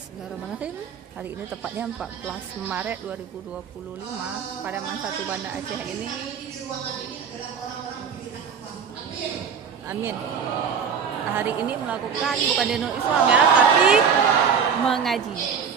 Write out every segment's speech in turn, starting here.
Bismillahirrahmanirrahim. Hari ini tepatnya 14 Maret 2025 pada Satu Banda Aceh ini. Amin. Hari ini melakukan bukan demo Islam ya, tapi mengaji.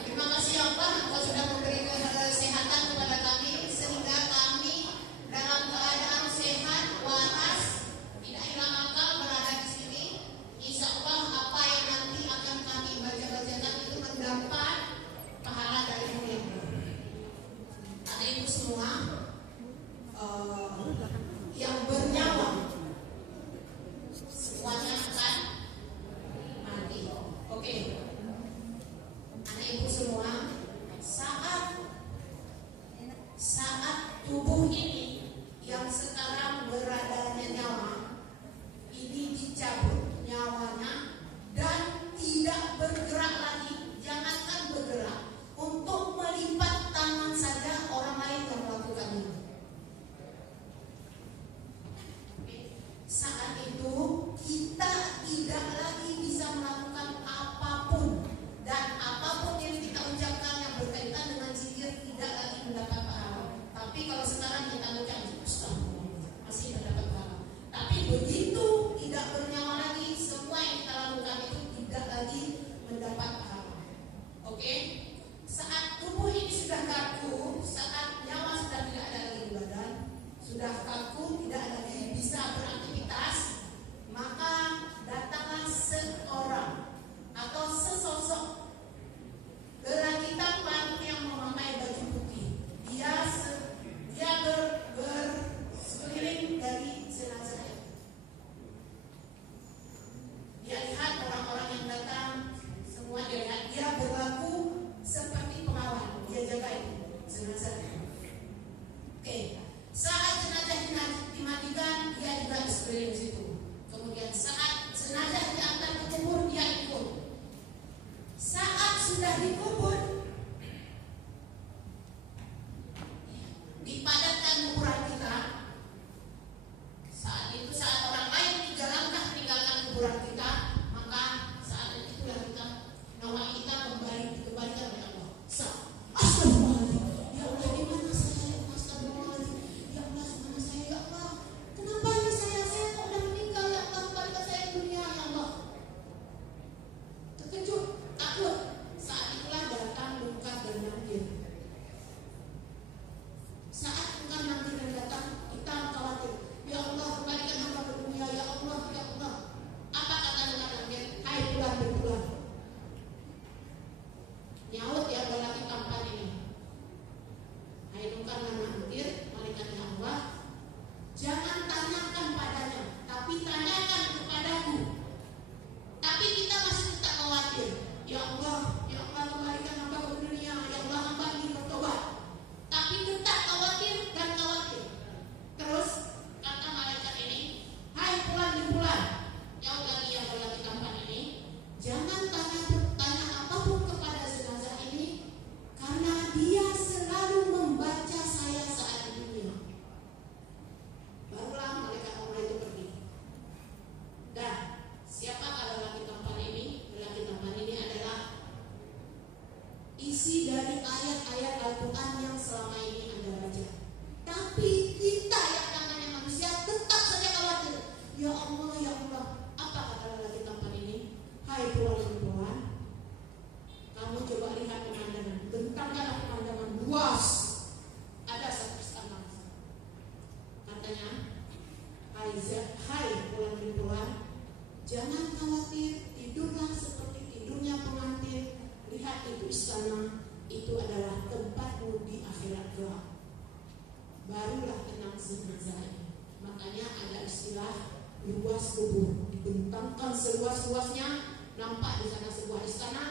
Seluas-luasnya nampak di sana sebuah istana.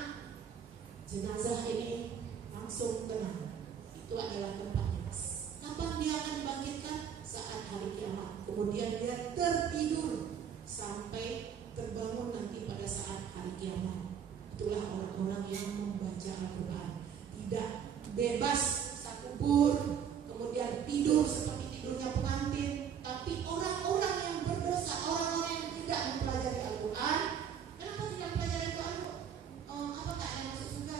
Jenazah ini langsung tenang. Itu adalah tempatnya. Kapan dia akan dibangkitkan? Saat hari kiamat. Kemudian dia tertidur sampai terbangun nanti pada saat hari kiamat. Itulah orang-orang yang membaca Al-Quran. Tidak bebas sakubur, kemudian tidur seperti tidurnya pengantin. Tapi orang-orang yang berdosa, orang-orang yang tidak mempelajari Al-Quran, kenapa tidak mempelajari Al-Quran? Apakah ada yang masuk surga?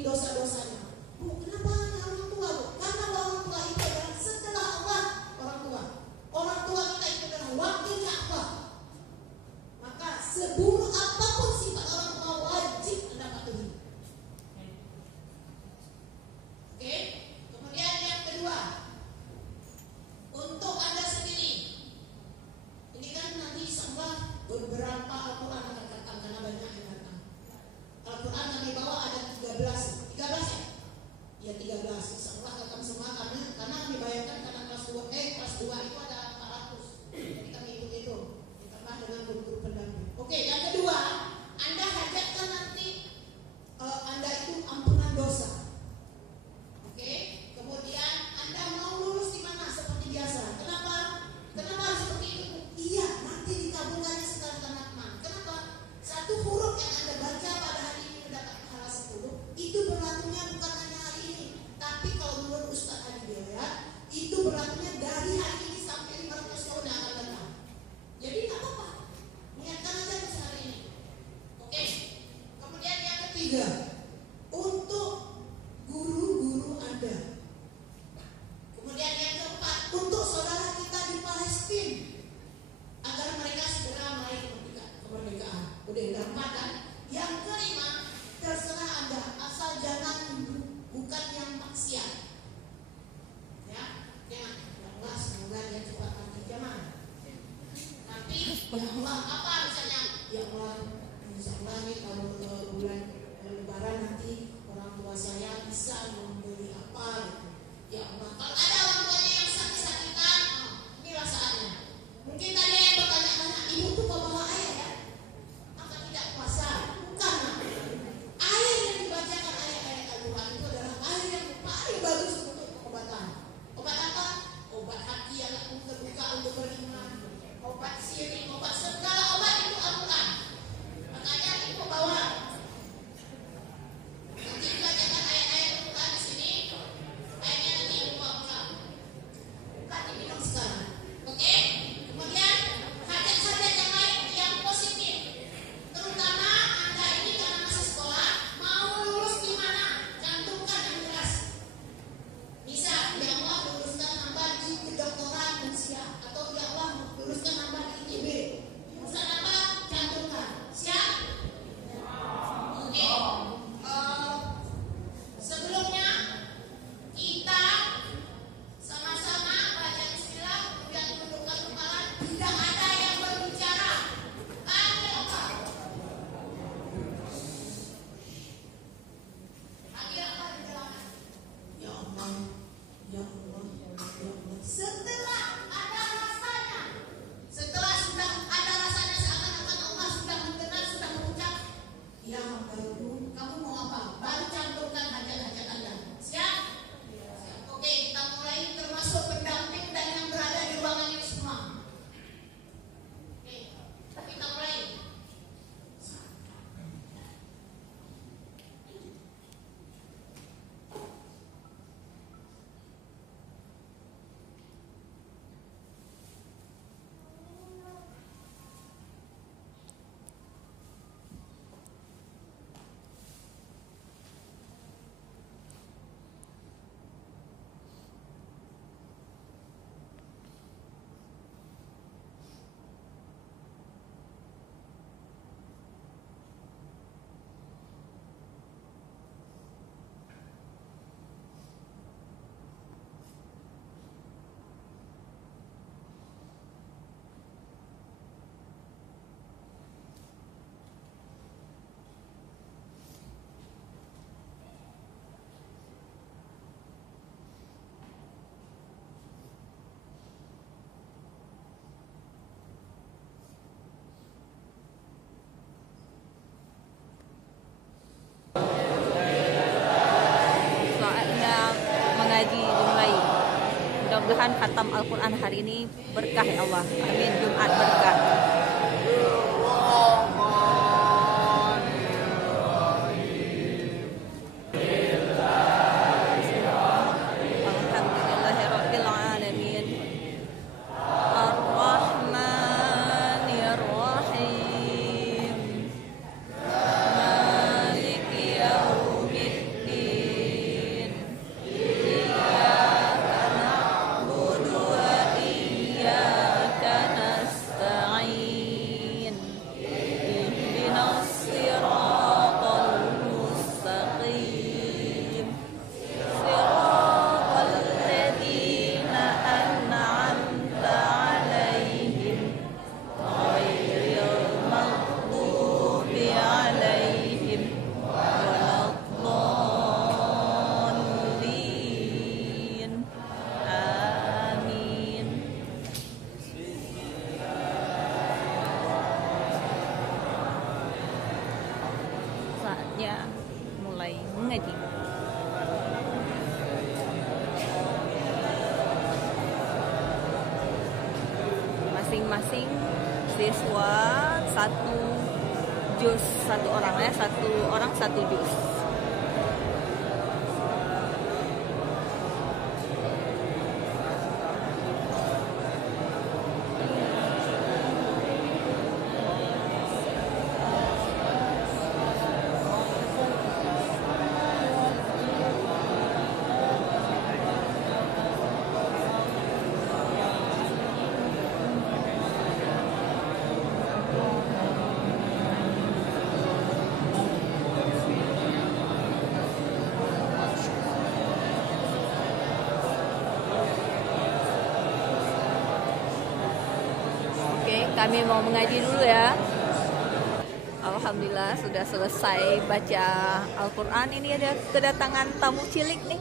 ampuni dosa-dosanya. Bu, kenapa hanya orang tua, Bu? Karena orang tua itu adalah setelah Allah orang tua. Orang tua kita itu adalah wakilnya Allah. Maka seburuk apapun sifat orang tua wajib Anda patuhi. Oke? Kemudian yang kedua, untuk Anda sendiri. Ini kan nanti insya-Allah beberapa Al-Quran akan datang karena banyak yang datang. Al-Quran kami bawa ada 13 ya? Ya 13. Insya-Allah datang semua karena kami bayarkan karena kelas 2 itu ada 400. Jadi kami itu ditambah dengan guru pendamping. Oke, yang kedua, Anda hajatkan nanti Anda itu ampunan dosa. Oke, kemudian Anda mau lulus di mana seperti biasa. Kenapa harus seperti itu? Iya, nanti dikabulkannya setelah tamatman. Kenapa? Satu huruf yang Anda baca pada hari ini mendapat pahala 10, itu berlakunya bukan hanya hari ini, tapi kalau menurut Ustaz Adi Bea, itu berlakunya dari hari ini sampai 500 tahun yang akan datang. Jadi nggak apa-apa, niatkan aja hari ini. Oke. Kemudian yang ketiga, untuk guru-guru Anda. Kemudian yang keempat, untuk saudara kita di Palestina agar mereka segera meraih kemerdekaan. Udah yang keempat kan? Yang kelima, terserah Anda, asal jangan bukan yang maksiat. Ya, jangan. Ya Allah, semoga dia cepat mati zaman. Tapi ya Allah, apa misalnya? Ya Allah, insyaallah nih kalau bulan Lebaran nanti orang tua saya bisa membeli apa gitu. Ya Allah, kalau ada orang tuanya yang sakit-sakitan, inilah saatnya. Mungkin tadi yang bertanya-tanya, ibu tuh kok bawa air ya? Maka tidak puasa? Bukan. Air yang dibacakan ayat-ayat Al-Quran itu adalah air yang paling bagus untuk pengobatan. Obat apa? Obat hati yang terbuka untuk beriman. Obat sirih, obat segala obat itu Al-Quran. Makanya ibu bawa. Nanti dibacakan ayat-ayat Al-Quran di sini. Ayatnya nanti ibu bawa. Bukan diminum sekarang. Oke? Kemudian hajat-hajat yang lain yang positif. Terutama Anda ini karena masih sekolah, mau lulus di mana? Cantumkan yang jelas. Bisa, ya Allah luluskan hamba di kedokteran usia, atau ya Allah luluskan hamba di ITB. Jurusan apa? Cantumkan. Siap? Oke. Sebelumnya kita sama-sama baca bismillah, kemudian tundukkan kepala. Tidak ada yang berbicara. Panggil apa? Panggil apa di jalanan? Ya Allah, ya Allah, ya Allah. Setelah ada rasanya, setelah sudah ada rasanya seakan-akan Allah sudah mendengar, sudah mengucap, ya hambaku, kamu mau apa? Baru cantumkan hajat-hajat Anda. Siap? Siap. Oke, kita mulai termasuk pendamping dan yang berada di ruangan ini semua. Oke, kita mulai. Mudah-mudahan khatam Al-Quran hari ini berkah ya Allah. Amin. Jumat berkah. Alhamdulillahirabbil alamin. Ar-Rahmanir Rahim. Maliki yaumiddin. masing-masing siswa satu jus, satu orang ya, satu orang satu jus. Kami mau mengaji dulu ya. Alhamdulillah sudah selesai baca Al-Quran. Ini ada kedatangan tamu cilik nih.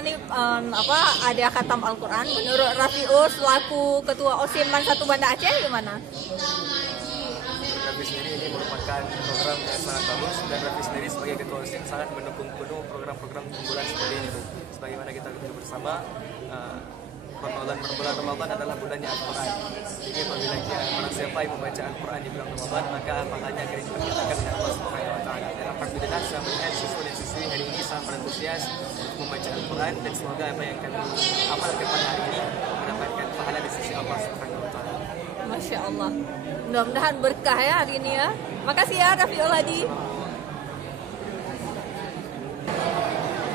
kita nih ada khatam Al-Quran. Menurut Rafiul selaku ketua OSIM Man 1 Banda Aceh gimana? Rafi sendiri ini merupakan program yang sangat bagus, dan Rafi sendiri sebagai ketua OSIM sangat mendukung penuh program-program unggulan seperti ini, Bu. Sebagaimana kita ketahui bersama, bulan Ramadan adalah bulannya Al-Quran. Jadi apabila orang siapa yang membaca Al-Quran di bulan Ramadan, maka pahalanya akan diperkirakan oleh Allah Subhanahu Wa Taala. Dan alhamdulillah saya melihat siswa dan siswi hari ini sangat antusias membaca Al-Quran, dan semoga apa yang kami amalkan pada hari ini mendapatkan pahala di sisi Allah Subhanahu Wa Taala. Masya Allah. Mudah-mudahan berkah ya hari ini ya. Makasih ya Rafiul Hadi.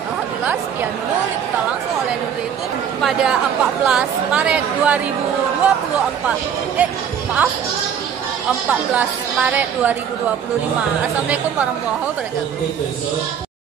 Alhamdulillah sekian dulu kita langsung oleh Nurul itu pada 14 Maret 2024. 14 Maret 2025. Assalamualaikum warahmatullahi wabarakatuh.